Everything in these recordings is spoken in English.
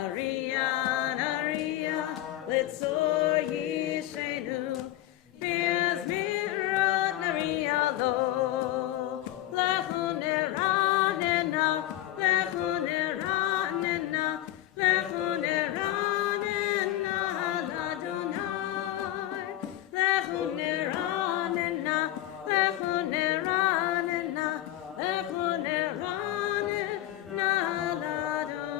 Naria, Naria, Litzor Yishenu, Beers Mirot Naria Lo, Lechuneranena, Lechuneranena, Lechuneranena, Ladonai, Lechuneranena, Lechuneranena, Lechuneranena, Ladonai.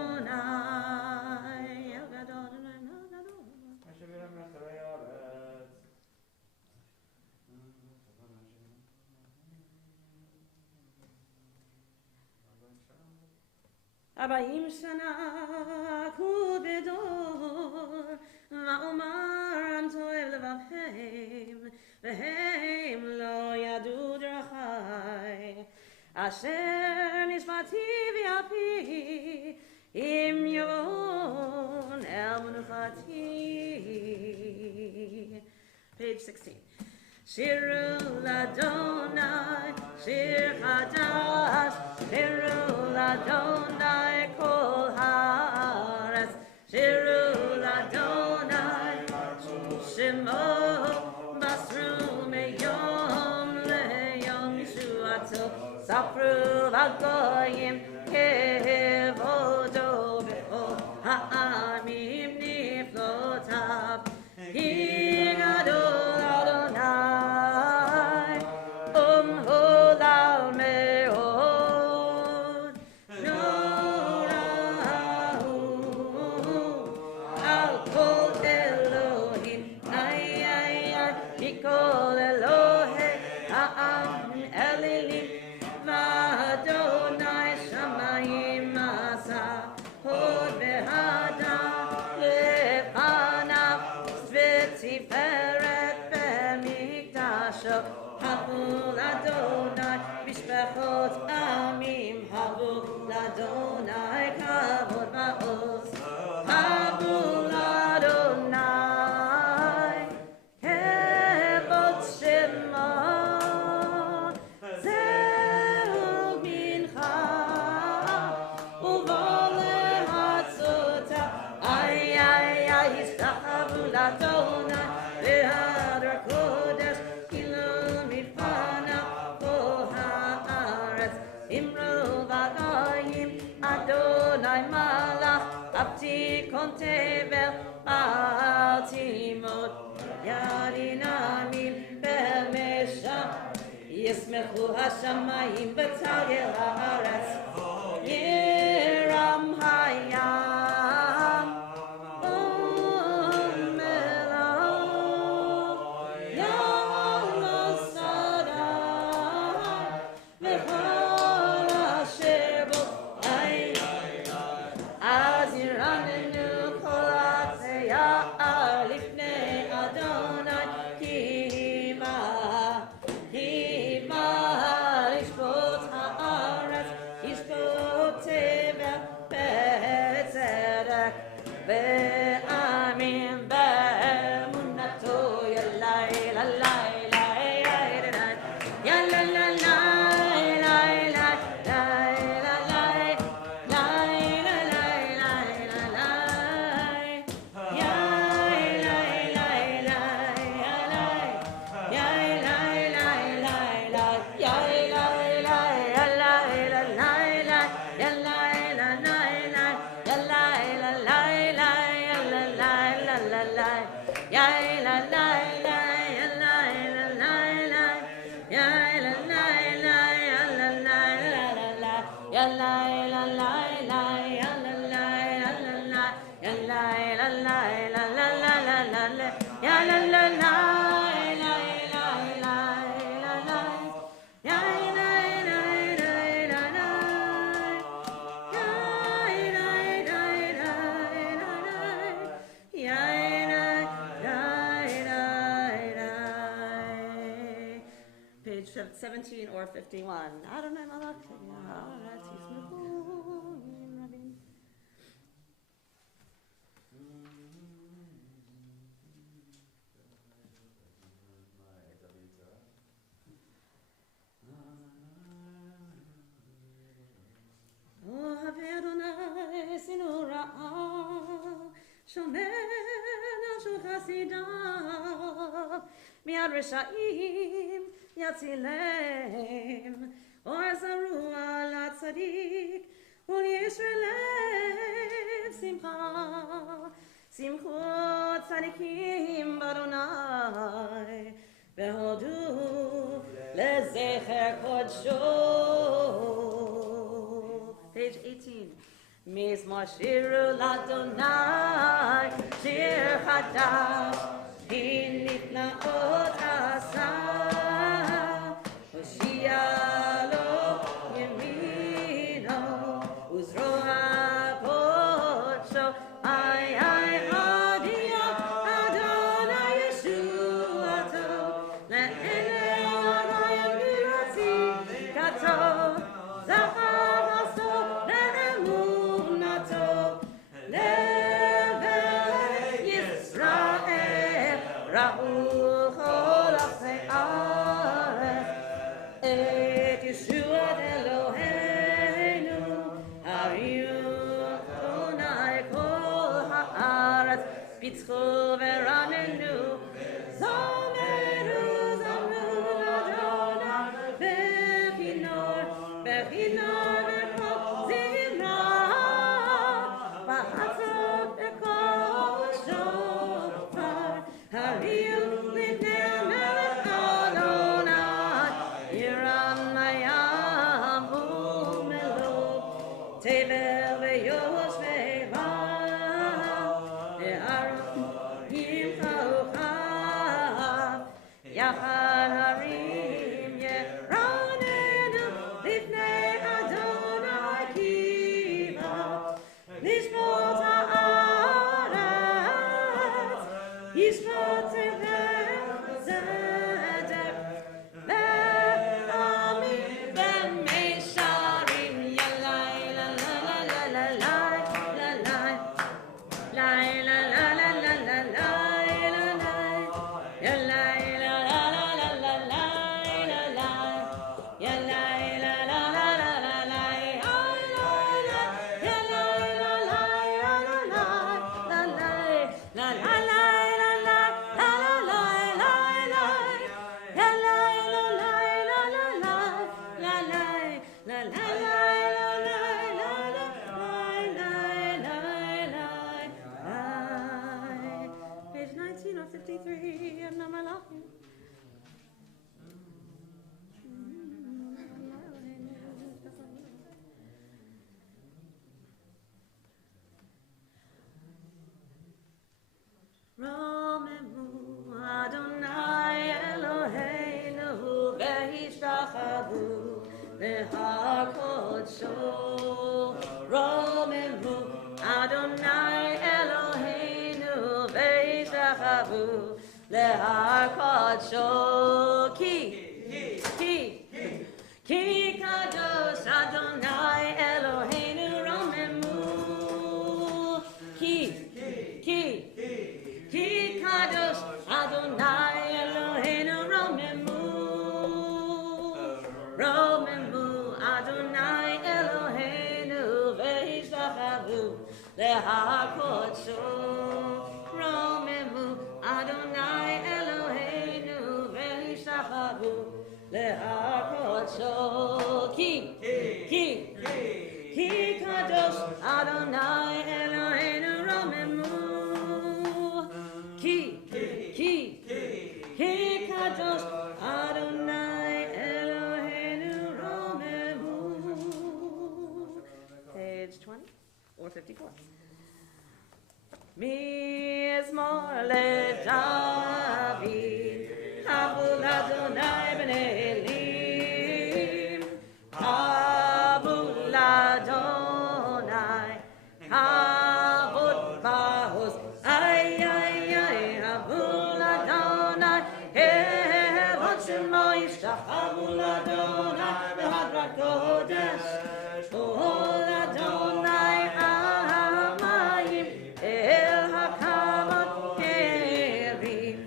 Abayim shana kubedor, va'omar am toev levavheim, v'heim lo yadu drachai, asher nishmati v'api, im yon el menuchati. Page 16. Shiru Ladonai, Shir Hadash, Shiru Ladonai, Kol Haaretz, Shiru Ladonai, Shemo, Basru Meyom Leyom Yishuato, Sapru Vagoyim, Kevodo Bechol Ha'amim Niflotav, Higadol Mishpachot Amim Havu Ladonai Kavod Ma'oz Havu Ladonai Kevod Shema Zehu Mincha Uvole Hatzota Ay Yishtachavu Ladonai V'hadar Kodesh Kilon Mifana Imru Vagayim Adonai Malach Abti Kontevel Baal Timot Yadinamim Bemesham Yismechu Hashamayim B'Tagel Haaretz Yiram Hayam Page 17 or 51. Adonai Malach. Oh, Adonai, Sinura. שומר של חסידיו, מיד רשעים יצילם, אור זרוע לצדיק, ולישראל לב שמחה, שמחו צדיקים באדוני, והודו לזכר קודשו. Page 18. מזמור שירו לאדוני, שיר חדש, כי נפלאות עשה, הושיע לו ימינו, וזרוע קודשו, איי הודיע אדוני ישועתו, לעיני אדוני אמירתי כתוב, זכר חסדו לאמונתו, לבני ישראל ראו כל ארצי הארץ את ישועת אלוהינו, הריעו אדוני כל הארץ, פיצחו ורננו, זמרו זמרו לאדוני בכינור, בכינור וכל זמרה, בחצות וכל שופר, הריעו לפני המלך אדוני, ירם לים ומלוא, תבל ויושבי ים, להרים כוכב, יחד הרים ירננו לפני אדוני קיבה, לשפוט הארץ, ישפוט צדק, בעמים במישרים, ילאי לה לה לה לה לה לה לה לה Page 19 or 53, I'm not laughing. רוממו אדוני אלוהינו והשתחוו להר קודשו. רוממו אדוני אלוהינו והשתחוו להר קודשו. כי קדוש אדוני אלוהינו רוממו. כי קדוש אדוני אלוהינו רוממו. רוממו אדוני אלוהינו והשתחוו להר קודשו. רוממו אדוני אלוהינו והשתחוו להר קודשו. כי קדוש אדוני אלוהינו רוממו. כי קדוש אדוני אלוהינו רוממו. Page 20 or 54. מזמור לדוד, הבו לאדוני בני אלים, הבו לאדוני, הבו בעוז, איי, הבו לאדוני, הבו שמו ישתחוו לאדוני, בהדרת קודש, כל אדוני המים, אל הקמת הרים,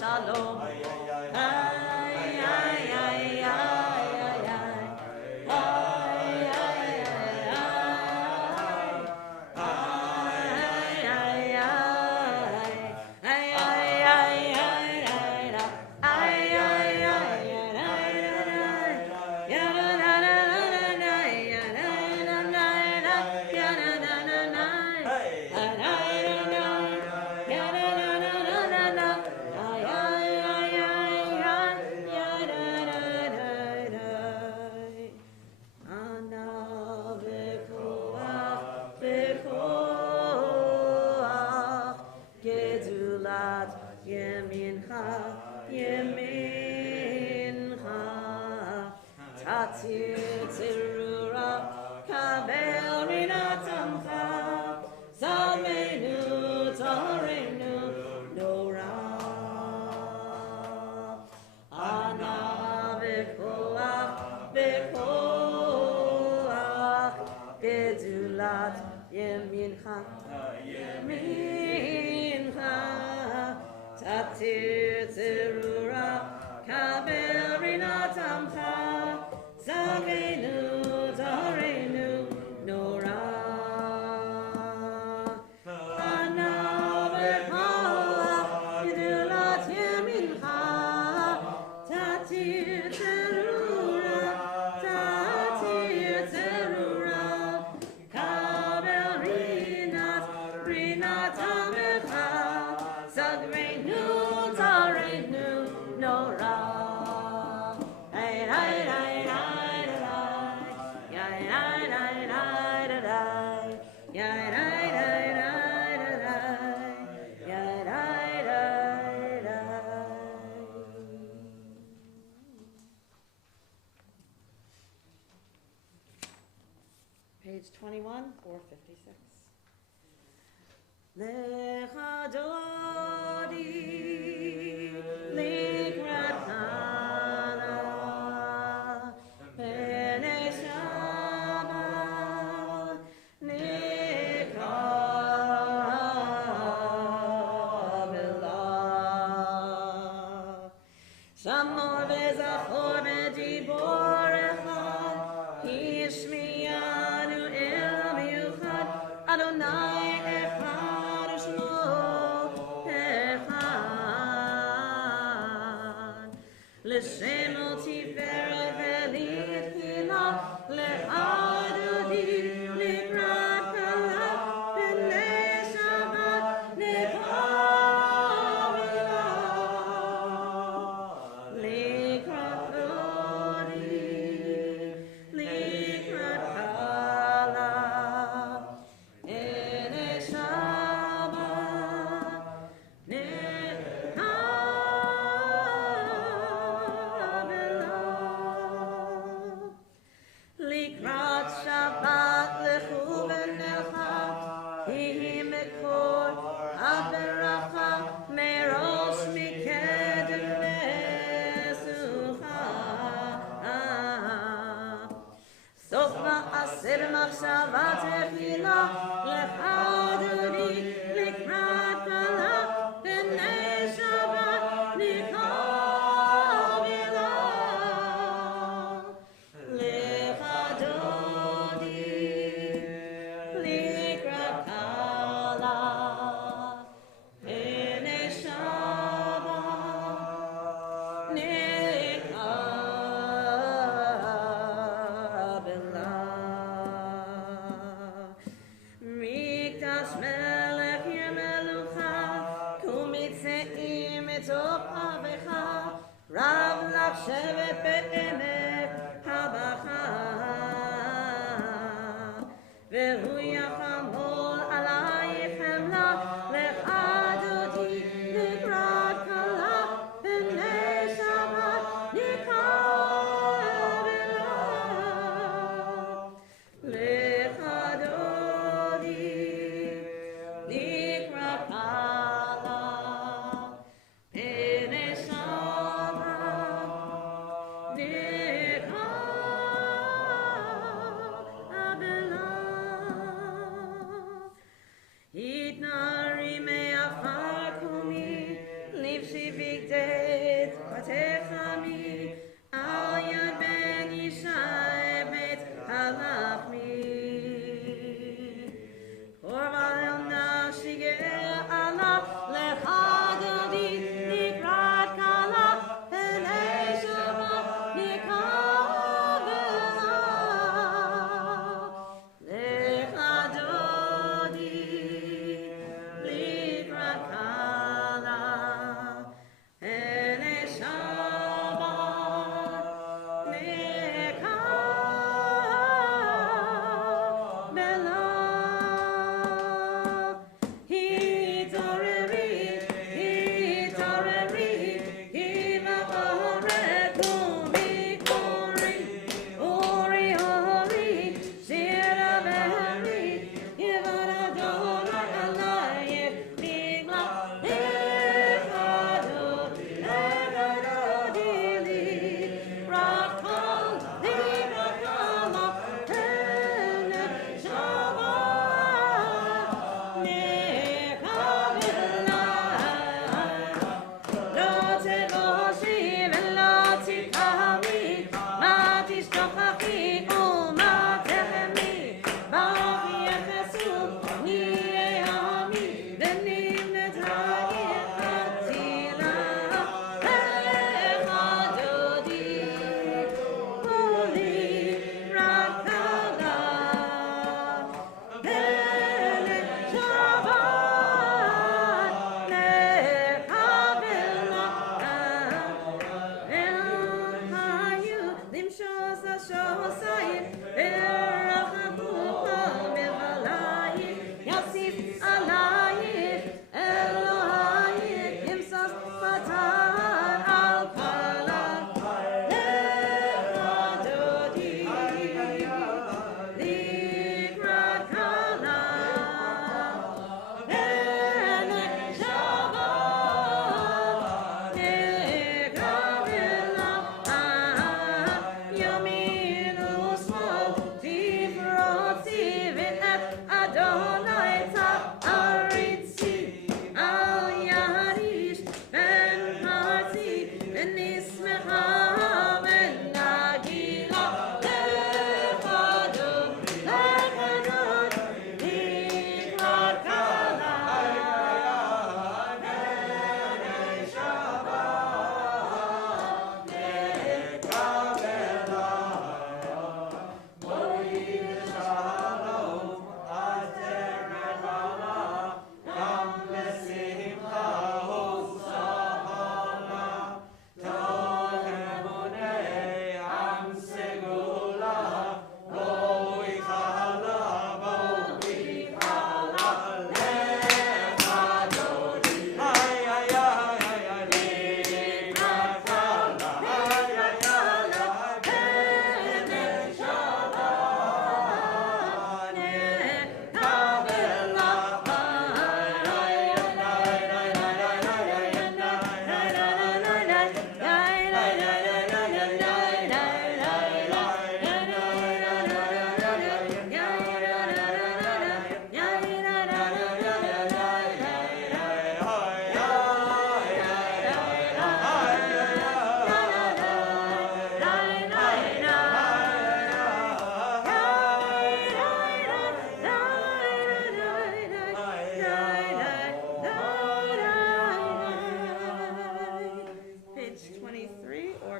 Shalom. Page 21, 456. Lecha Dodi, Likrat Hana, Pene Shabbat, Nikra Belah. Shamor Bezachor Bedibor Echad, Hishmiyanu El Miuchad, Adonai Echad Shmo Echad. L'Shem Tiferet V'Litchila, Le'adodi, Likrat Kala, B'nei Shabbat, Nikra Belah. Likrat Dodi, Likrat Kala, B'nei Shabbat, Nikra Belah. Likrat Shabbat lechu v'necha, hihi mekor haberacha, merosh mikedem mesucha. Sof ma'aser machshava tefila, lecha Adoni, likrat kala, b'nei Shabbat, nikra Belah.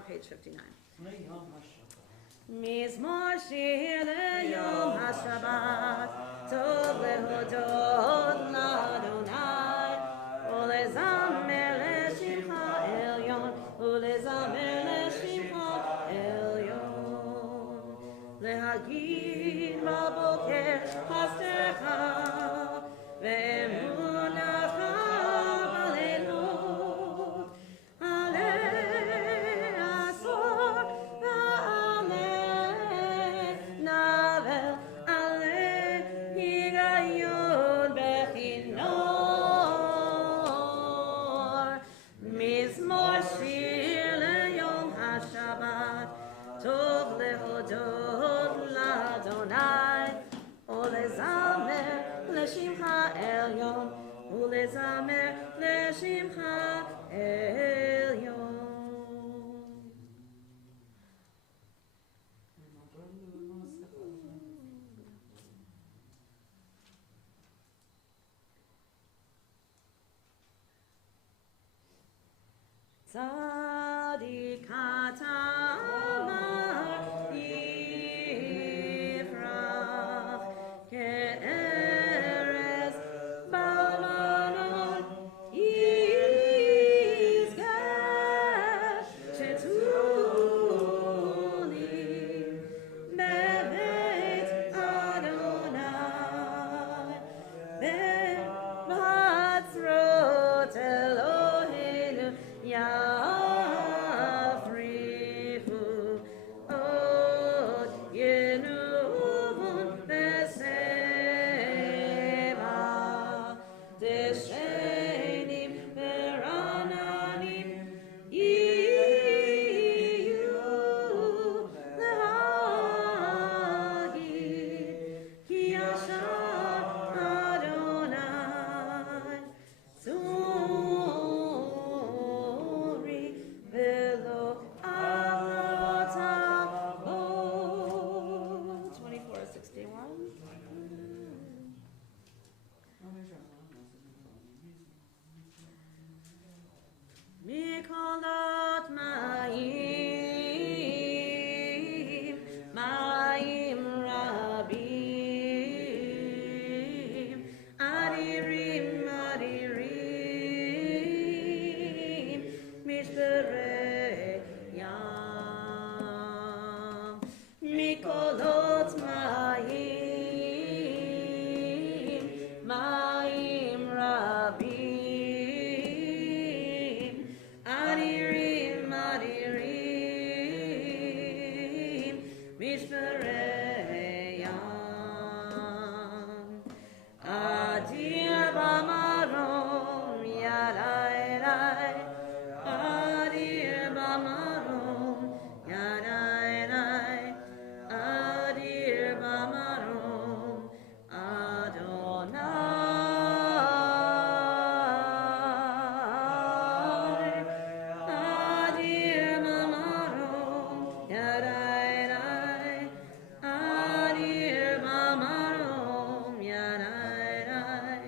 Page 59. מזמור שיר ליום השבת, טוב להודות לאדוני, ולזמר לשמך עליון, ולזמר לשמך עליון. להגיד בבוקר חסדך, ואמונתך בלילות. טוב להודות לאדוני, ולזמר לשמך עליון. Adir bamarom yarai rai. Adir bamarom yarai rai. Adir bamarom Adonai. Adir bamarom yarai rai. Adir bamarom yarai rai.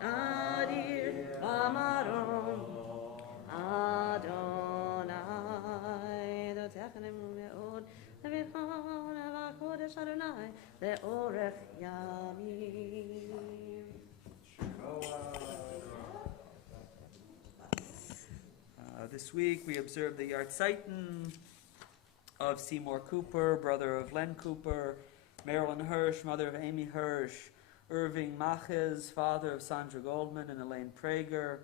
Adir bamarom Adonai. Dotechnem me'od levichon ha'kodesh Adonai le'orech yamim. This week we observed the Yartzeiton of Seymour Cooper, brother of Len Cooper, Marilyn Hirsch, mother of Amy Hirsch, Irving Maches, father of Sandra Goldman and Elaine Prager,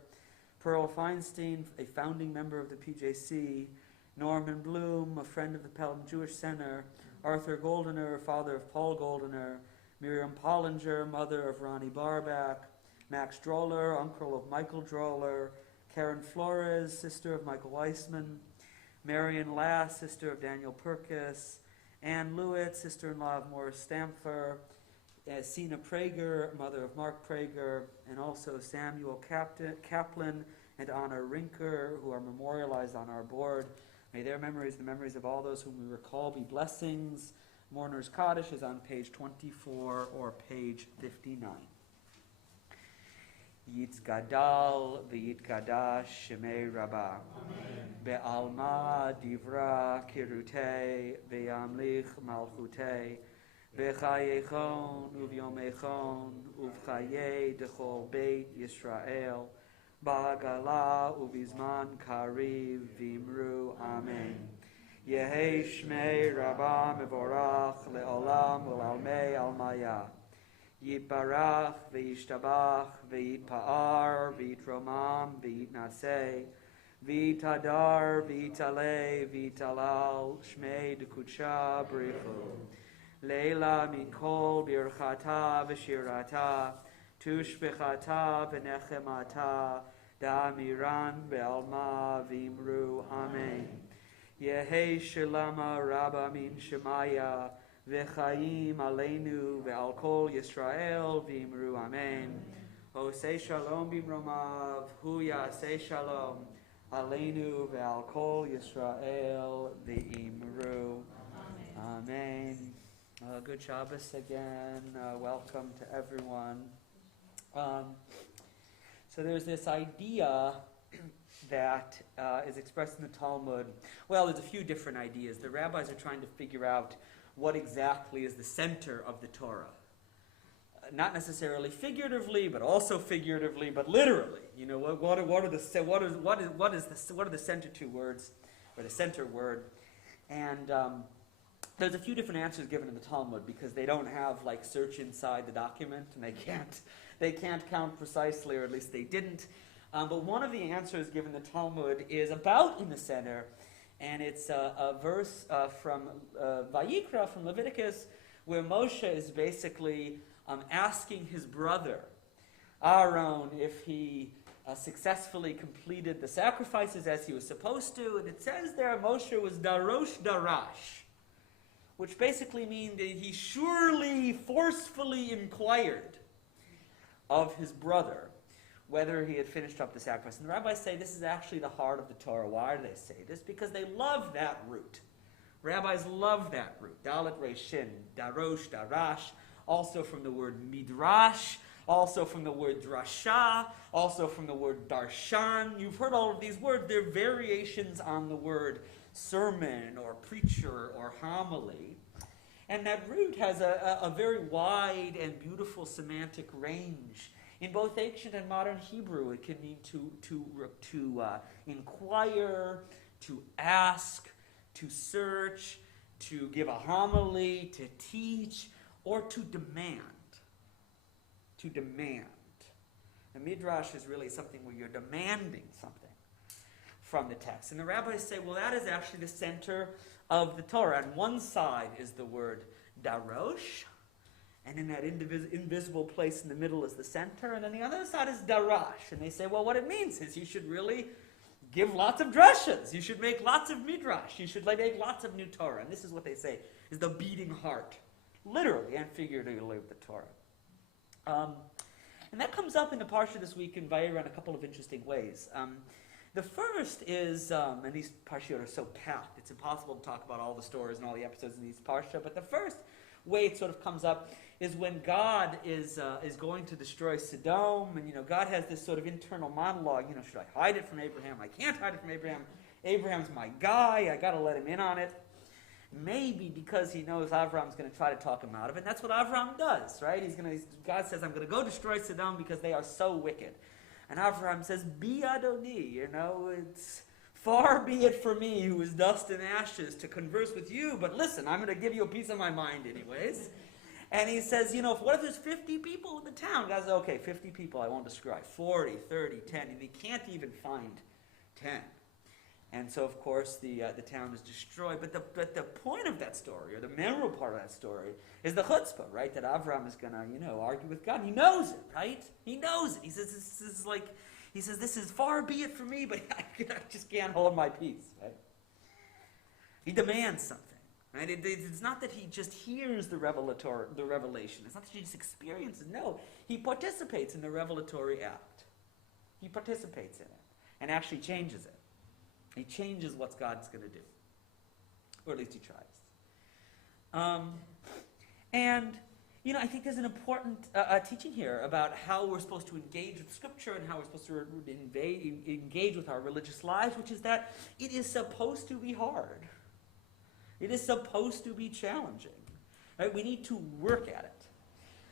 Pearl Feinstein, a founding member of the PJC, Norman Bloom, a friend of the Pelham Jewish Center, Arthur Goldener, father of Paul Goldener, Miriam Pollinger, mother of Ronnie Barback, Max Droller, uncle of Michael Droller, Karen Flores, sister of Michael Weissman, Marion Lass, sister of Daniel Perkis, Ann Lewitt, sister-in-law of Morris Stamfer, Sina Prager, mother of Mark Prager, and also Samuel Kaplan and Anna Rinker, who are memorialized on our board. May their memories, the memories of all those whom we recall, be blessings. Mourner's Kaddish is on page 24 or page 59. Yitzgadal v'yitgadash shemei Rabbah. Be'alma divra kirutei ve'yamlich malchutei. V'chayechon uv'yomechon uv'chayei dechol beit Yisrael. Ba'agala uv'izman kariv v'imru amen. Yehei shmei Rabbah mevorach le'olam u'lalmei almaya. Yitbarach v'yishtabach v'yitpa'ar v'yitromam v'yitnaseh v'yitadar v'yitaleh v'yitalal shmei dekudsha brichu leila mikol birchata v'shirata tushbechata v'nechemata da'amiran be'alma v'imru amen. Yehei shalama rabba min shemaya V'chaim aleinu ve'al kol Yisrael v'imru amen. Osei shalom b'imromav hu yasei shalom aleinu ve'al kol Yisrael v'imru amen. Good Shabbos again. Welcome to everyone. So there's this idea that is expressed in the Talmud. Well, there's a few different ideas. The rabbis are trying to figure out what exactly is the center of the Torah. Not necessarily figuratively, but also figuratively, but literally. You know, what are the center two words, or the center word? And there's a few different answers given in the Talmud because they don't have like search inside the document, and they can't count precisely, or at least they didn't. But one of the answers given in the Talmud is about in the center. And it's a verse from Vayikra, from Leviticus, where Moshe is basically asking his brother, Aaron, if he successfully completed the sacrifices as he was supposed to. And it says there Moshe was darosh darash, which basically means that he surely, forcefully inquired of his brother whether he had finished up the sacrifice. And the rabbis say this is actually the heart of the Torah. Why do they say this? Because they love that root. Rabbis love that root. Dalet Reshin, Darosh, Darash, also from the word Midrash, also from the word Drasha, also from the word Darshan. You've heard all of these words. They're variations on the word sermon or preacher or homily. And that root has a very wide and beautiful semantic range. In both ancient and modern Hebrew, it can mean to inquire, to ask, to search, to give a homily, to teach, or to demand. To demand. The Midrash is really something where you're demanding something from the text. And the rabbis say, well, that is actually the center of the Torah. On one side is the word darosh, and in that invisible place in the middle is the center, and then the other side is darash. And they say, well, what it means is you should really give lots of drushes. You should make lots of midrash. You should make lots of new Torah. And this is what they say is the beating heart, literally and figuratively, of the Torah. And that comes up in the Parsha this week in Vayera in a couple of interesting ways. The first is, and these Parshiot are so packed, it's impossible to talk about all the stories and all the episodes in these Parsha, but the first way it sort of comes up is when God is going to destroy Sodom, and God has this sort of internal monologue. Should I hide it from Abraham? I can't hide it from Abraham. Abraham's my guy. I got to let him in on it. Maybe because he knows Avram's going to try to talk him out of it. And that's what Avram does, right? God says, I'm going to go destroy Sodom because they are so wicked. And Avram says, Bi Adoni, it's far be it for me, who is dust and ashes, to converse with you. But listen, I'm going to give you a piece of my mind anyways. And he says, what if there's 50 people in the town? God says, okay, 50 people I won't describe. 40, 30, 10. And he can't even find 10. And so, of course, the town is destroyed. But the point of that story, or the memorable part of that story, is the chutzpah, right? That Avram is going to, argue with God. He knows it, right? He knows it. He says, this is far be it from me, but I just can't hold my peace, right? He demands something. Right? It's not that he just hears the revelation. It's not that he just experiences. No, he participates in the revelatory act. He participates in it and actually changes it. He changes what God's going to do. Or at least he tries. I think there's an important teaching here about how we're supposed to engage with Scripture and how we're supposed to engage with our religious lives, which is that it is supposed to be hard. It is supposed to be challenging. Right? We need to work at it.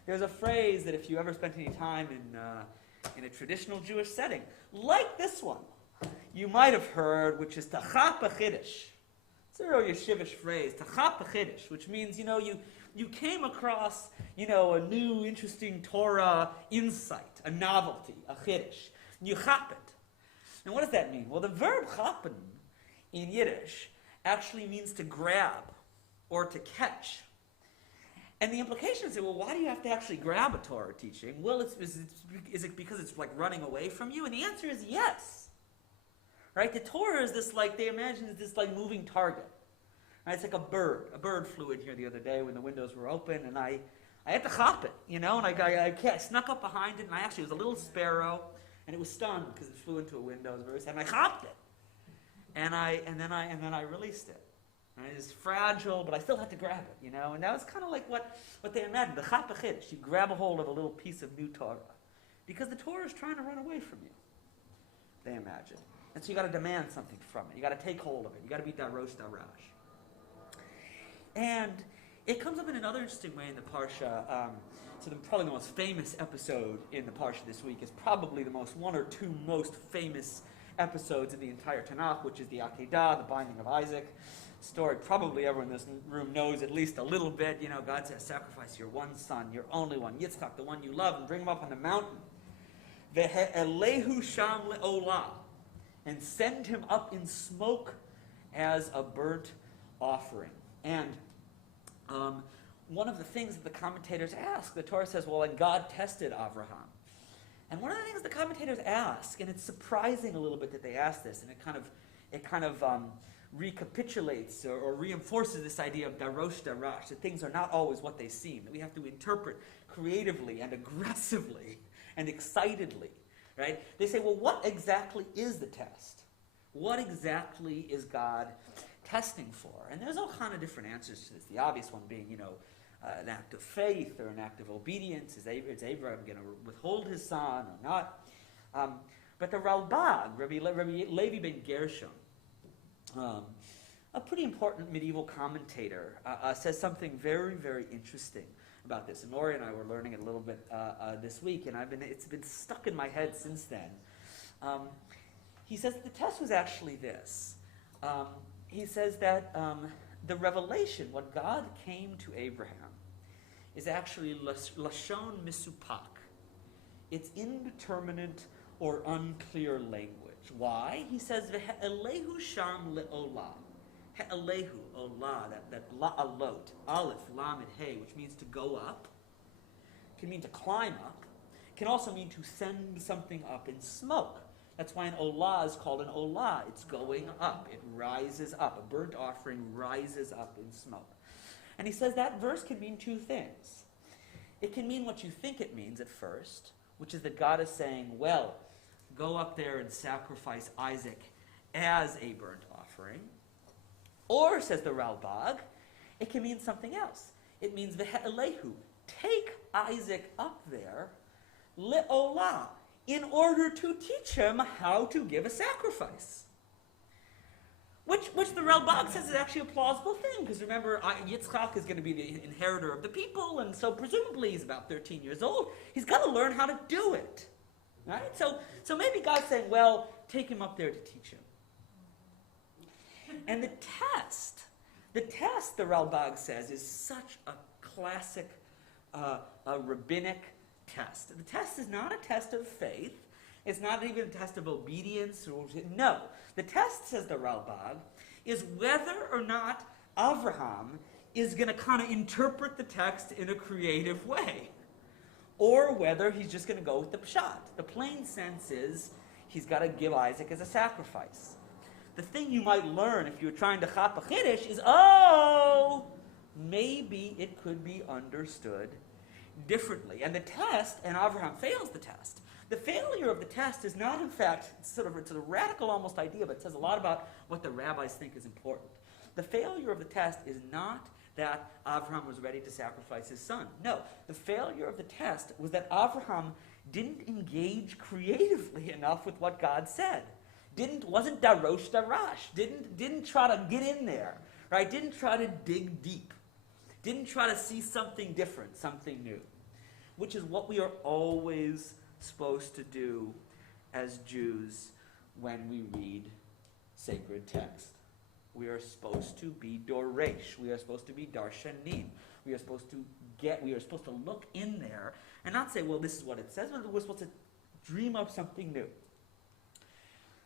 There's a phrase that if you ever spent any time in a traditional Jewish setting, like this one, you might have heard, which is tachap b'chiddush. It's a real yeshivish phrase, tachap b'chiddush, which means, you came across, a new interesting Torah insight, a novelty, a chiddush. You chap it. And what does that mean? Well, the verb chapen in Yiddish actually means to grab or to catch. And the implication is, well, why do you have to actually grab a Torah teaching? Well, is it because it's like running away from you? And the answer is yes. Right? The Torah is this, they imagine is this moving target. Right? It's like a bird. A bird flew in here the other day when the windows were open, and I had to chop it, and I snuck up behind it, and it was a little sparrow, and it was stunned because it flew into a window. It was very sad, and I chopped it. And then I released it. And it was fragile, but I still had to grab it, And that was kind of like what they imagined. The chap b'chiddush. You grab a hold of a little piece of new Torah. Because the Torah is trying to run away from you, they imagine. And so you got to demand something from it. You got to take hold of it. You got to be darosh darash. And it comes up in another interesting way in the Parsha. Probably the most famous episode in the Parsha this week is probably the one or two most famous episodes in the entire Tanakh, which is the Akedah, the binding of Isaac story. Probably everyone in this room knows at least a little bit. God says, sacrifice your one son, your only one, Yitzchak, the one you love, and bring him up on the mountain. Ve'elehu sham le'olah, and send him up in smoke as a burnt offering. And one of the things that the commentators ask, the Torah says, well, and God tested Avraham. And one of the things the commentators ask, and it's surprising a little bit that they ask this, and it kind of recapitulates or reinforces this idea of darosh darash, that things are not always what they seem, that we have to interpret creatively and aggressively and excitedly, right? They say, well, what exactly is the test? What exactly is God testing for? And there's all kind of different answers to this. The obvious one being, an act of faith or an act of obedience. Is Abraham going to withhold his son or not? But the Ralbag, Rabbi Levi ben Gershom, a pretty important medieval commentator, says something very, very interesting about this. And Lori and I were learning it a little bit this week, and it's been stuck in my head since then. He says that the test was actually this. He says that the revelation, what God came to Abraham, is actually lashon misupak. It's indeterminate or unclear language. Why? He says, Ve'elehu sham le'olah. He'elehu, olah, that la'alot, aleph, lamed, hey, which means to go up, can mean to climb up, can also mean to send something up in smoke. That's why an olah is called an olah. It's going up. It rises up. A burnt offering rises up in smoke. And he says that verse can mean two things. It can mean what you think it means at first, which is that God is saying, well, go up there and sacrifice Isaac as a burnt offering. Or, says the Ralbag, it can mean something else. It means ve'elehu, take Isaac up there, le'olah, in order to teach him how to give a sacrifice. Which the Ralbag says is actually a plausible thing, because remember, Yitzchak is going to be the inheritor of the people, and so presumably he's about 13 years old. He's got to learn how to do it. Right? So maybe God's saying, well, take him up there to teach him. And the test, the Ralbag says, is such a classic a rabbinic test. The test is not a test of faith. It's not even a test of obedience. No. The test, says the Ralbag, is whether or not Avraham is going to kind of interpret the text in a creative way, or whether he's just going to go with the pshat. The plain sense is he's got to give Isaac as a sacrifice. The thing you might learn if you're trying to chap a chiddush is, maybe it could be understood differently. And the test, and Avraham fails the test. The failure of the test is not, in fact, it's a radical almost idea, but it says a lot about what the rabbis think is important. The failure of the test is not that Avraham was ready to sacrifice his son. No, the failure of the test was that Avraham didn't engage creatively enough with what God said. Wasn't darosh darash. Didn't try to get in there, right? Didn't try to dig deep. Didn't try to see something different, something new, which is what we are always supposed to do as Jews when we read sacred text. We are supposed to be doresh. We are supposed to be darshanim. We are supposed to look in there and not say, well, this is what it says, but we're supposed to dream up something new.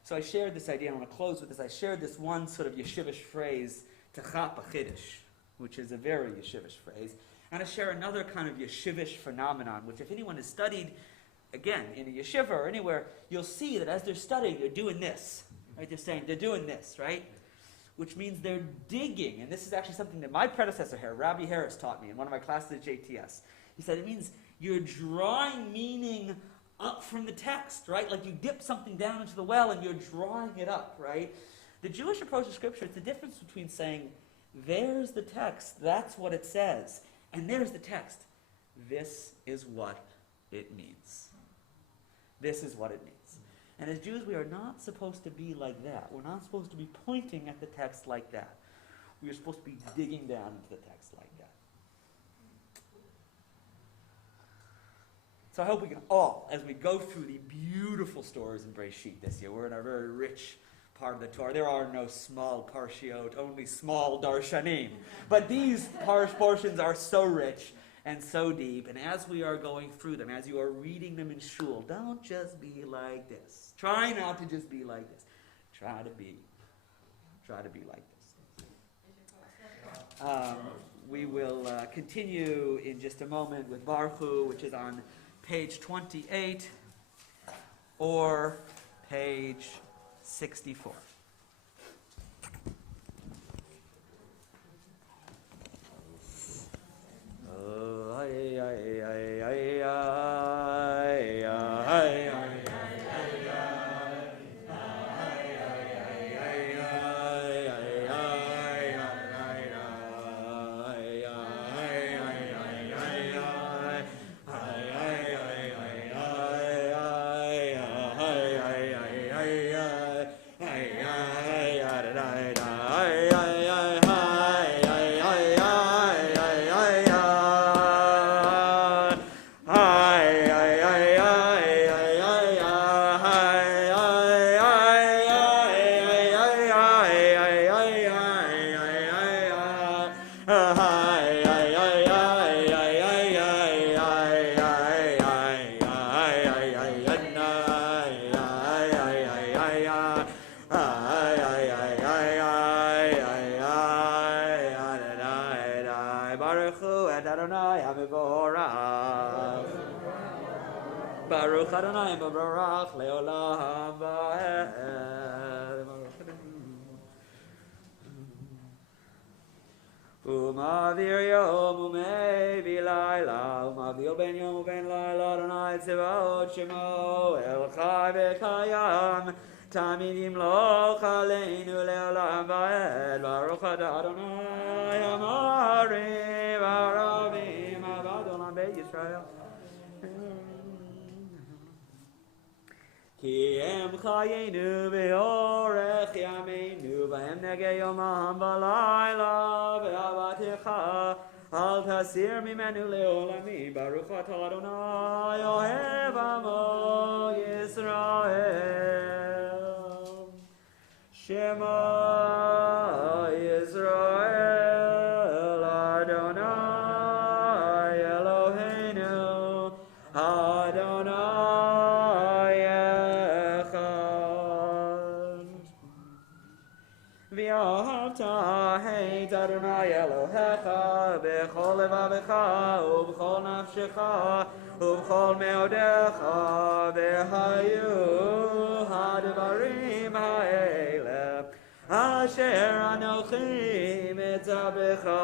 So I shared this idea, and I want to close with this. I shared this one sort of yeshivish phrase, techap a chiddush, which is a very yeshivish phrase. And I share another kind of yeshivish phenomenon, which if anyone has studied, again, in a yeshiva or anywhere, you'll see that as they're studying, they're doing this. Right? They're saying, they're doing this, right? Which means they're digging. And this is actually something that my predecessor here, Rabbi Harris, taught me in one of my classes at JTS. He said it means you're drawing meaning up from the text, right? Like you dip something down into the well and you're drawing it up, right? The Jewish approach to Scripture, it's the difference between saying, there's the text, that's what it says, and there's the text. This is what it means. This is what it means. And as Jews, we are not supposed to be like that. We're not supposed to be pointing at the text like that. We are supposed to be digging down into the text like that. So I hope we can all, as we go through the beautiful stories in Breshit this year, we're in a very rich part of the Torah. There are no small parshiot, only small darshanim. But these portions are so rich and so deep. And as we are going through them, as you are reading them in shul, don't just be like this. Try not to just be like this. Try to be like this. We will continue in just a moment with Baruch Hu, which is on page 28 or page 64. et Adonai HaMevorach. Baruch Adonai Mevorach leolam va'ed. Umavir yom umevi laila, umavir ben yom uben laila, Adonai tzivot shemo el chai v'kayam, tamidim loch aleinu leolam va'ed. Baruch Adonai amarim v'aravim avad olam beit Yisrael. Ki em chayenu ve'orech yameinu v'hem negei yomam v'layla v'avatecha al tasir mimenu le'olami baruch atah Adonai ohev amo Yisrael Shema Yisrael Adonai Eloheinu Adonai V'ahavta hate Adonai Elohecha b'chol levavecha u'b'chol nafshecha u'b'chol meodecha v'hayu ha'devarim ha'ele asher anochi mitzabecha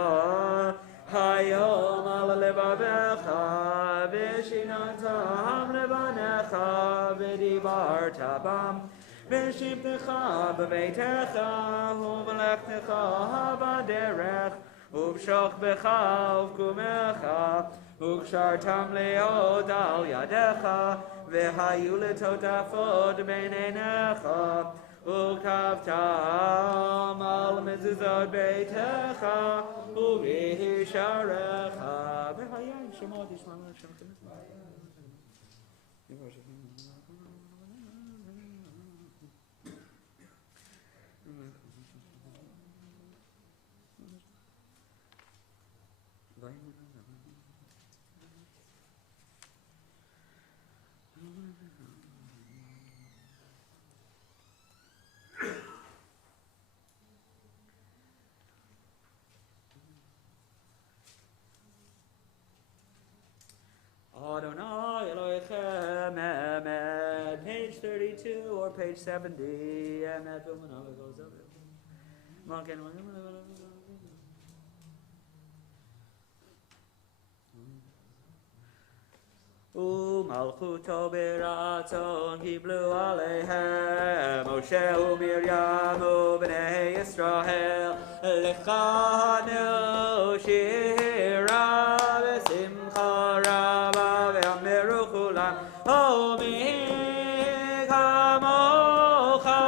hayom al levavecha v'shinantam levanecha v'dibarta bam V'shivtecha b'beitecha u'v'lechtecha b'derech u'v'shochbecha u'v'kumecha u'kshartam le'od al yadecha v'hayu letotafod b'neinecha u'kavtam al mezuzot beitecha u'v'hisharecha v'hayan shemot yishmam Hashem. Adonai Elohechem Emet, page 32 or page 70, Emet Vilmanova goes up. Malchuto beratzon kiblu aleihem Moshe u'Miriam u'bnei Yisrael lechanu shira v'simcha raba ve'ameru chulam mi kamocha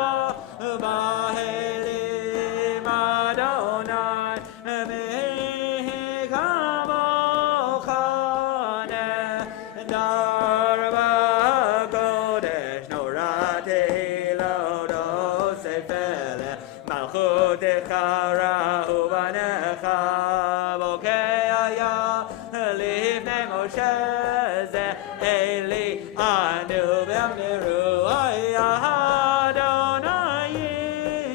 b'helim Adonai mi kamocha Darba Kodesh Norate Lodo Sefele Malchutecha Rahuvanecha Bokeaya Livnei Moshe Ze Eli Anu V'Amiru Adonai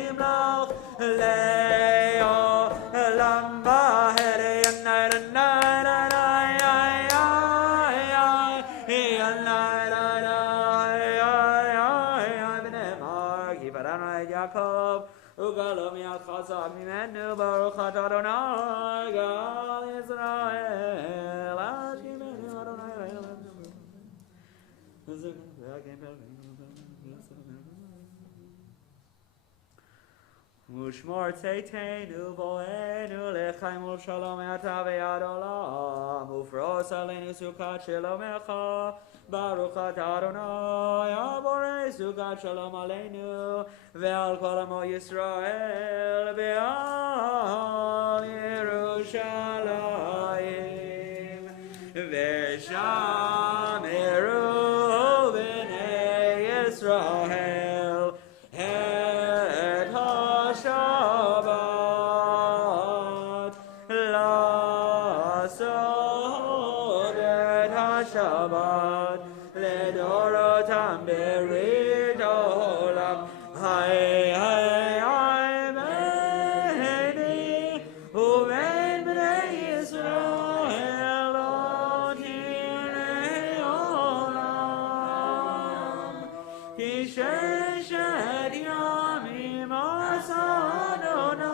Yimloch Leo Lamba Ugalom Yachazak Mimenu Baruch Atah Adonai Gal Yisrael Ashkimenu Adonai Mushmor Tzeitenu Voenu Lechaim Shalom Ata Ve'ad Olam Ufros Aleinu Sukat Shelomecha Baruch Atah Adonai Aborei Sukat Shalom Aleinu Ve'al Kol Amo Yisrael Ve'al Yerushalayim Ve'sham Eru B'nei Yisrael Et HaShabbat La'asod Et HaShabbat Ledorotam Berit Olam Hai Hai Hai Beini Uven Bnei Yisrael Sheshet Yamim Asadonai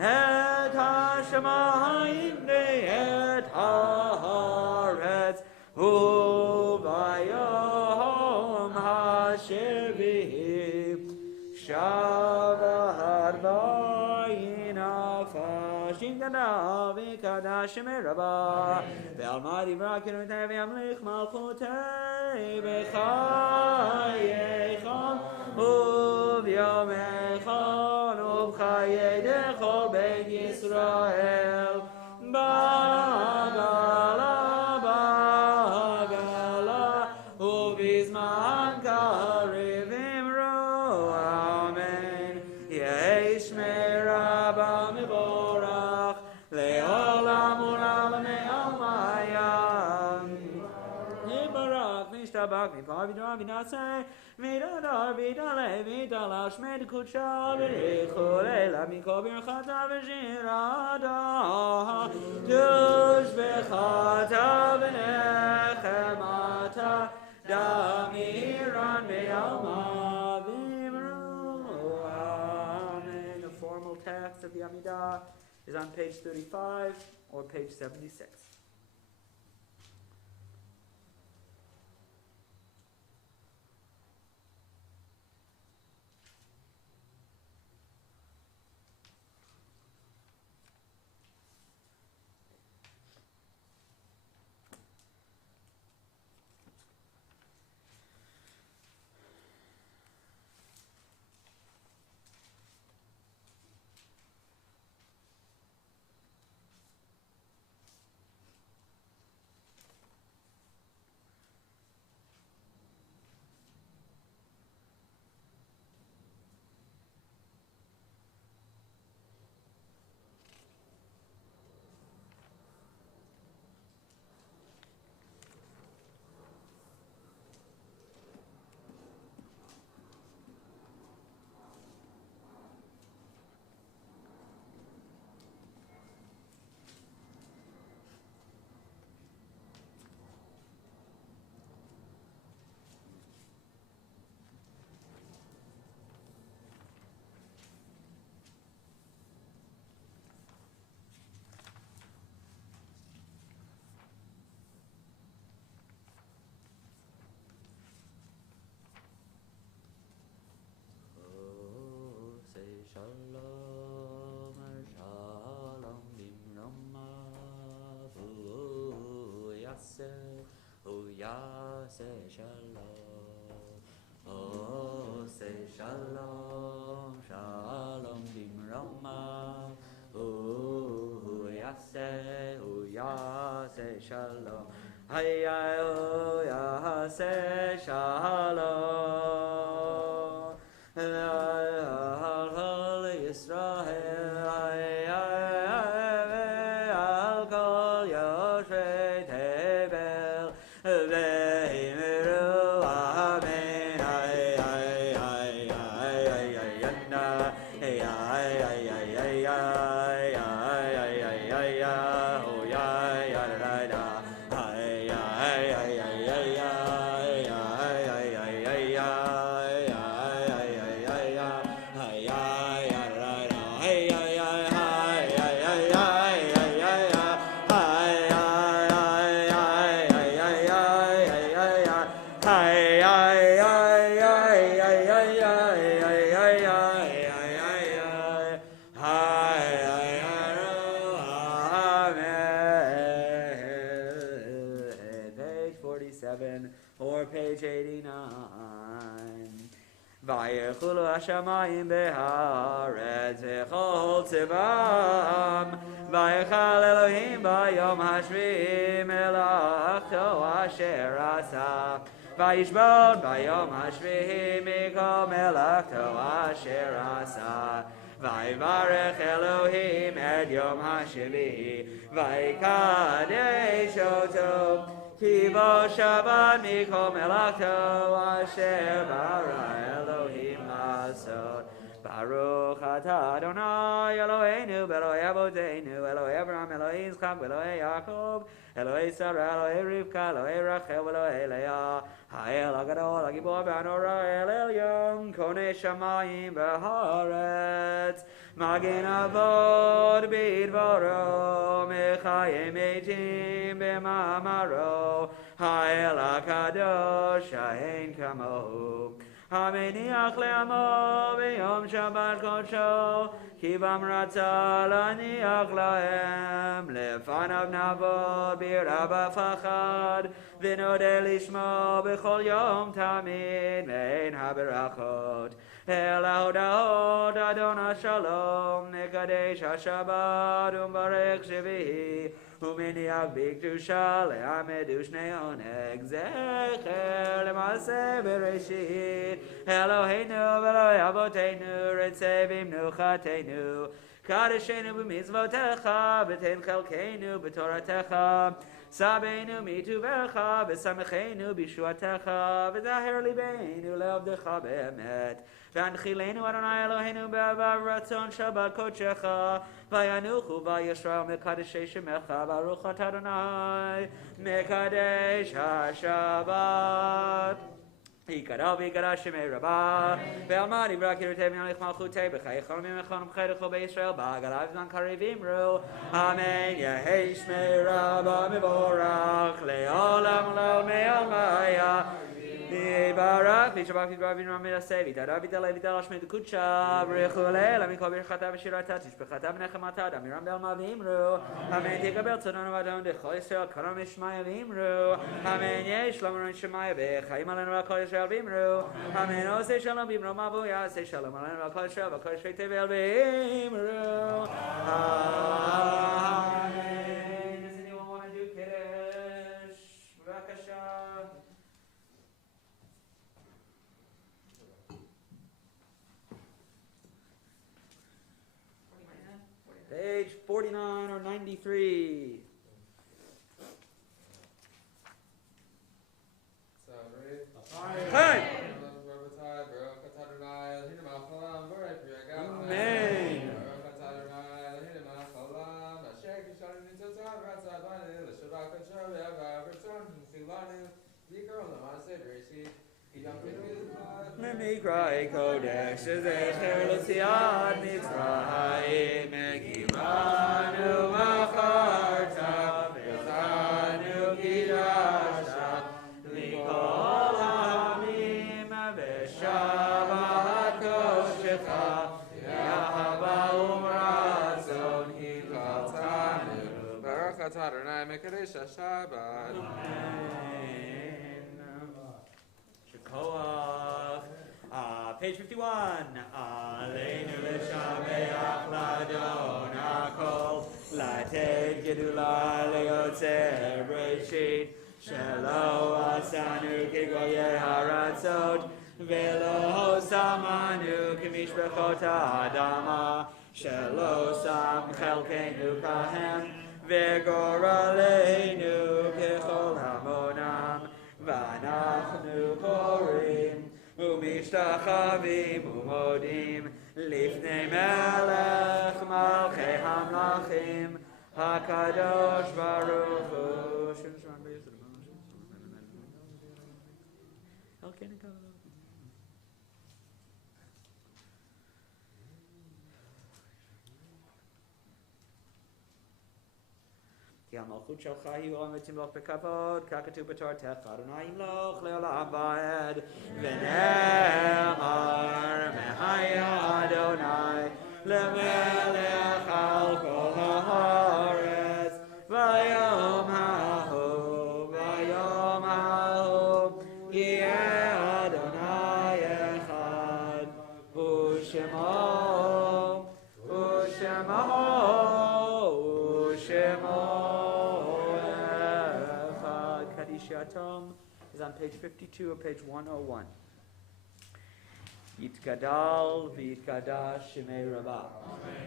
Et HaShamayim Et HaHaretz Uvayom HaShevim Shavahar Vayina Fashim Ganavi Kadashim Rabba Ve'almadi Vrakin Utevi Amlich Malchutei Bechayechon Uvyomechon Uvchayei Dechol Ben Yisrael Bagala Bagala Uvizman Karivim Ro Amen Yesh Merabba Miborach Le'olam Ulam Me'almayam Nibarak Mishtabak Mipar Vidra Vinaseh Vidadar Vidale Vidalash Medikucha Vidichule Mikobir Chata Vishirada Tush Bechata Vinechemata Damiran Me'alma Vimru Amen. The formal text of the Amidah is on page 35 or page 76. Say shalom, oh say shalom, shalom bimrama, oh yase shalom, hay oh yase shalom, al Yisrael, al kol yoshvei tevel. Or page 89. Vayechulu hashamayim beharetz v'chol tzivam vayechal Elohim bayom hashvi melachto asher asa vayishbon bayom hashvi mikol melachto asher asa Vayvarech Elohim et yom hashvi vaykadesh oto Kibo Shabbat Mikol Melachto Asher Bara Elohim Asot Baruch atah Adonai Eloheinu Be'eloi Avoteinu Eloi Abraham Eloi Yitzchak Eloi Yaakov Eloi Sarah Eloi Rivka Eloi Rachel Eloi Leah Ha'el HaGadol HaGibor V'Hanora El Elyon Konei Shamayim B'Haaretz Magen Avod B'Dvaro Mechayim Eitim B'Mamaro Ha'el HaKadosh Ha'en Kamohu המניח לעמו ביום שבת קודשו כי בם רצה להניח להם לפניו נעבוד ביראה בפחד ונודה לשמו בכל יום תמיד מעין הברכות אל ההודעות אדון השלום נקדש השבת ומברך שביעי ומניח בקדושה לעמד ושני עונג זכר למעשה בראשית אלוהינו ואלוהי אבותינו רצה במנוחתנו קדשנו במצוותיך ותן חלקנו בתורתך סבנו מטובך ושמחנו בישועתך וזהר ליבנו לעבדך באמת והנחילנו אדוני אלוהינו באהבה ורצון שבת קודשך וינוחו וישראל מקדשי שמך ברוך אתה אדוני מקדש השבת יקרא ויקרא שמי רבה ועלמא דברה קירותי מלך מלכותי בחיי חלומי מכון ובחי בישראל בעגלה בזמן קריב אמרו אמן יהי שמי רבה מבורך לעולם ולעולמי עלמיה יברך וישבח ויתברך ויתרומם ויעשה ויתהדר ויתעלה ויתעלה השמי דקודשה ברכו אלילה מכל ברכתה ושירתה תשבחתה ונחמתה דמירם בעלמא ואמרו אמן תקבל צוננו ואדון דכל ישראל קרא משמיא ואמרו אמן יהי שלום אדוני שמיא וחיים עלינו ועל כל ישראל ואמרו אמן עושה שלום במרומיו ויעשה שלום עלינו ועל כל ישראל ועל כל יושבי תבל ואמרו אמן. Does anyone want to do Kiddush? בבקשה. Page 49 or 93. Hey! Amen. מקראי קודש זכר ליציאת מצרים קיבלנו בחרת והלכנו קידשת לכל העמים ושבת קודשך יאהבה ורצון הלכתנו ברוך אתה אדוני מקדש השבת Koach. Page 51. Aleinu l'shabeach l'adon hakol לתת גדולה ליוצר בראשית שלא עשנו כגויי הארצות ולא שמנו כמשפחות האדמה שלא שם חלקנו כהם וגורלנו ככל המונם ואנחנו קוראים ומשתחווים ומודים לפני מלך מלכי המלכים הקדוש ברוך הוא כי המלכות שלך היא עולם ותמלוך בכבוד, כך כתוב בתורתך, אדוני ימלוך לעולם ועד, ונאמר מחיה אדוני למלך על כל הארץ, ביום ההוא יהיה אדוני אחד, ושמו Atom is on page 52 of page 101. Yitgadal v'yitgadash shemei Rabbah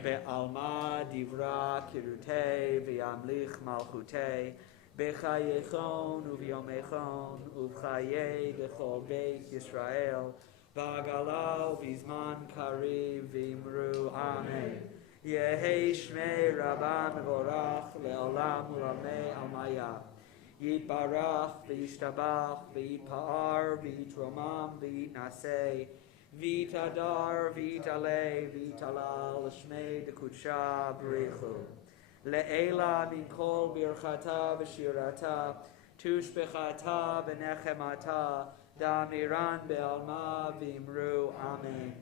be'alma divra kirutei v'yamlich malchutei b'chayechon u'v'yomechon u'v'chayei b'chol beit Yisrael V'galal v'zman kariv v'imru amen. Yehi shmei rabban vorach le'olam u'lamei almaya. Yitbarach v'yishtabach v'yitpa'ar v'yitromam v'yitnaseh v'yitadar v'yitaleh v'yitalal l'shmei d'kudsha b'richu. Le'ela min kol birchata v'shirata tushbechata v'nechemata damiran be'alma v'imru amen.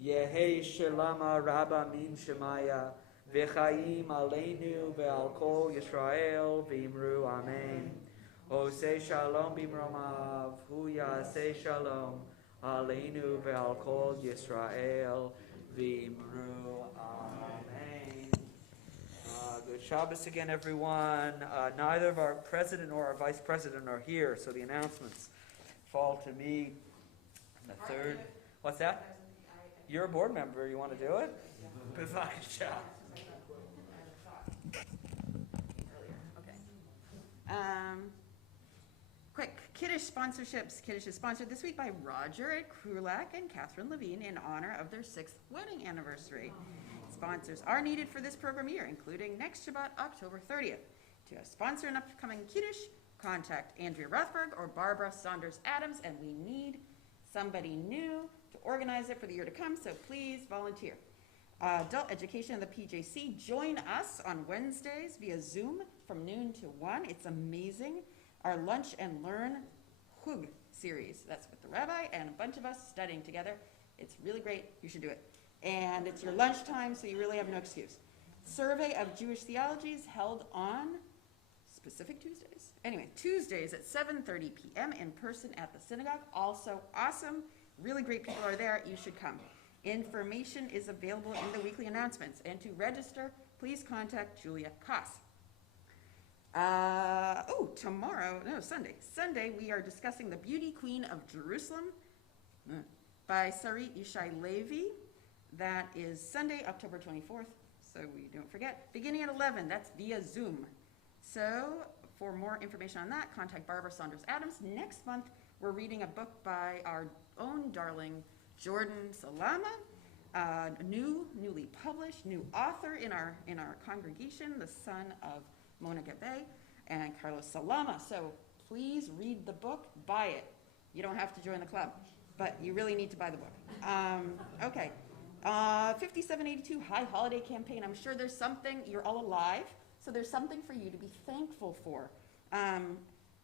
Yehi shalama rabba min shemaya v'chaim aleinu ve'al kol Yisrael v'imru amen. Oseh shalom b'mromav hu yaseh shalom aleinu ve'al kol Yisrael v'imru amen. Good Shabbos again, everyone. Neither of our president or our vice president are here, so the announcements fall to me. The third. What's that? You're a board member. You want to do it? B'vayisha. Quick, Kiddush sponsorships. Kiddush is sponsored this week by Roger Krulak and Catherine Levine in honor of their 6th wedding anniversary. Sponsors are needed for this program year, including next Shabbat, October 30th. To sponsor an upcoming Kiddush, contact Andrea Rothberg or Barbara Saunders-Adams, and we need somebody new to organize it for the year to come, so please volunteer. Adult education of the PJC, join us on Wednesdays via Zoom from noon to 1. It's amazing. Our Lunch and Learn Hug series. That's with the rabbi and a bunch of us studying together. It's really great. You should do it. And it's your lunchtime, so you really have no excuse. Survey of Jewish theologies held on specific Tuesdays. Anyway, Tuesdays at 7:30 p.m. in person at the synagogue. Also awesome. Really great people are there. You should come. Information is available in the weekly announcements. And to register, please contact Julia Koss. Sunday, we are discussing The Beauty Queen of Jerusalem by Sarit Yishai Levi. That is Sunday, October 24th, so we don't forget. Beginning at 11, that's via Zoom. So for more information on that, contact Barbara Saunders-Adams. Next month, we're reading a book by our own darling Jordan Salama, newly published, new author in our congregation, the son of Mona Gabe and Carlos Salama. So please read the book, buy it. You don't have to join the club, but you really need to buy the book. Okay. 5782 High Holiday Campaign. I'm sure there's something, you're all alive, so there's something for you to be thankful for.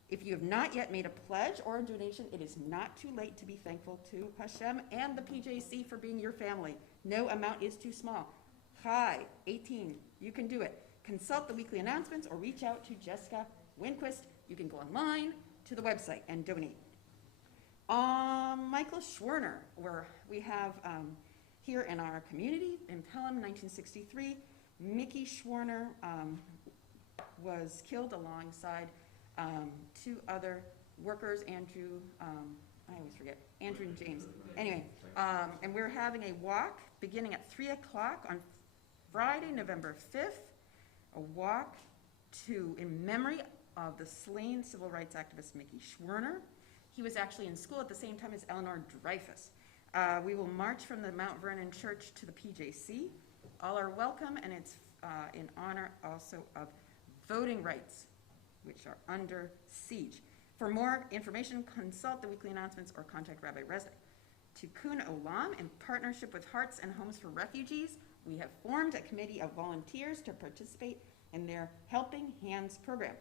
If you have not yet made a pledge or a donation, it is not too late to be thankful to Hashem and the PJC for being your family. No amount is too small. Hi, 18, you can do it. Consult the weekly announcements or reach out to Jessica Winquist. You can go online to the website and donate. Michael Schwerner, where we have here in our community in Pelham, 1963, Mickey Schwerner was killed alongside 2 other workers, Andrew and James. Anyway, and we're having a walk beginning at 3 o'clock on Friday, November 5th, a walk in memory of the slain civil rights activist Mickey Schwerner. He was actually in school at the same time as Eleanor Dreyfus. We will march from the Mount Vernon Church to the PJC. All are welcome, and it's in honor also of voting rights, which are under siege. For more information, consult the weekly announcements or contact Rabbi Resnick. Tikkun Olam, in partnership with Hearts and Homes for Refugees, we have formed a committee of volunteers to participate in their Helping Hands program.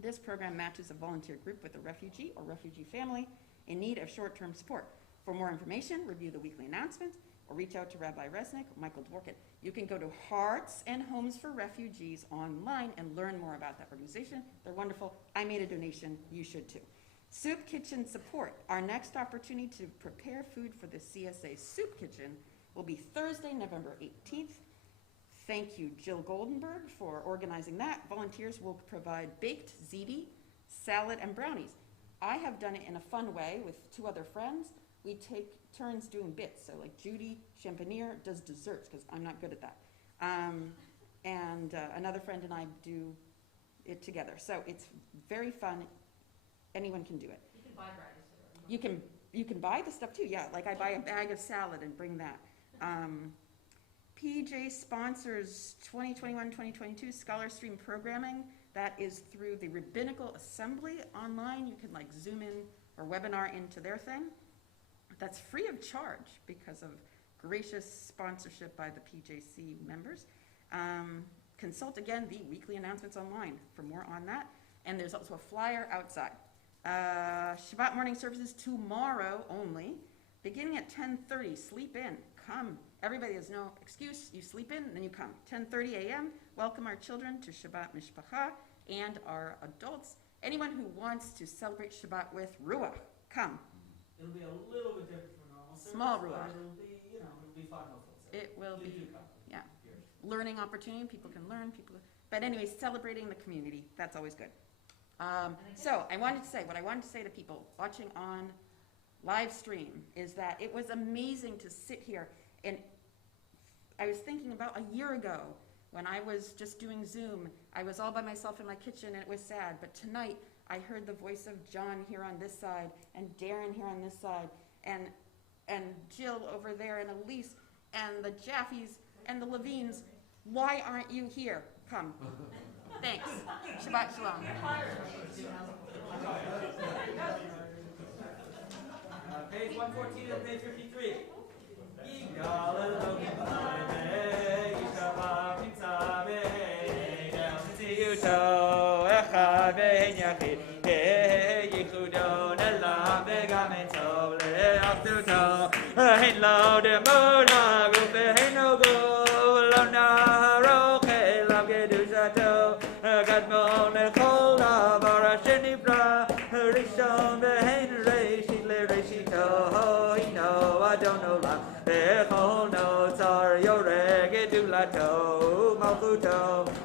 This program matches a volunteer group with a refugee or refugee family in need of short-term support. For more information, review the weekly announcements or reach out to Rabbi Resnick or Michael Dworkin. You can go to Hearts and Homes for Refugees online and learn more about that organization. They're wonderful. I made a donation. You should too. Soup Kitchen Support. Our next opportunity to prepare food for the CSA Soup Kitchen will be Thursday, November 18th. Thank you, Jill Goldenberg, for organizing that. Volunteers will provide baked ziti, salad, and brownies. I have done it in a fun way with 2 other friends. We take turns doing bits. So like Judy Champagnier does desserts because I'm not good at that. And another friend and I do it together. So it's very fun. Anyone can do it. You can buy bread. You can you can buy the stuff too, yeah, like I buy a bag of salad and bring that. PJ sponsors 2021-2022 Scholar Stream programming. That is through the Rabbinical Assembly online. You can like Zoom in or webinar into their thing. That's free of charge because of gracious sponsorship by the PJC members. Consult again the weekly announcements online for more on that. And there's also a flyer outside. Shabbat morning services tomorrow only, beginning at 10:30. Sleep in, come. Everybody, has no excuse. You sleep in, and then you come. 10:30 a.m. Welcome our children to Shabbat Mishpacha and our adults. Anyone who wants to celebrate Shabbat with Ruach, come. It'll be a little bit different from normal service. Small but Ruach. It'll be fun hopefully. So It will please be, do come. yeah. Here. Learning opportunity. People can learn. But anyways, celebrating the community. That's always good. So I wanted to say, what I wanted to say to people watching on live stream is that it was amazing to sit here. And I was thinking about a year ago when I was just doing Zoom. I was all by myself in my kitchen and it was sad. But tonight I heard the voice of John here on this side and Darren here on this side and Jill over there and Elise and the Jaffes and the Levines. Why aren't you here? Come. Thanks. Shabbat Shalom. Page 114 and page 53.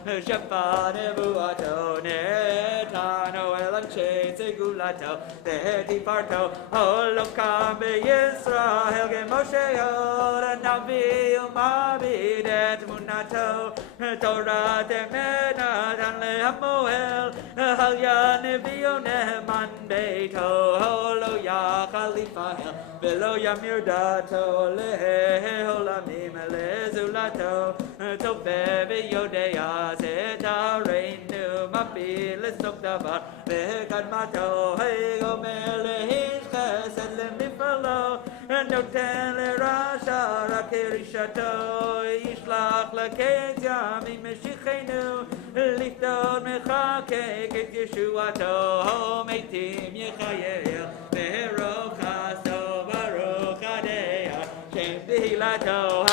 Shabbat Nebuato, Netano, Elanche, Segulato, the Tiparto, Holokam, Yisrael, Moshe, Navi, Mavi, Det Munato, Torah, Temena, Hamoel, Halyan, Vione, Mandato, Holoya, Khalifa, Below Yamirdato, Le, Holamim, Lezulato, Tobe, Yodea, Zeta, Reinu, Mapi, Lesokdavar, Lekadmato, Hego, Mele, Hishkas, and Lemifalo, and Notele, Rasha, Rakirishato, Ishlach, Lakejami, Meshichenu, Lifton, Mechake, Get Yeshuato, Metim, Yechayel, Berochaso, Baruch Adea, Shem Dilato,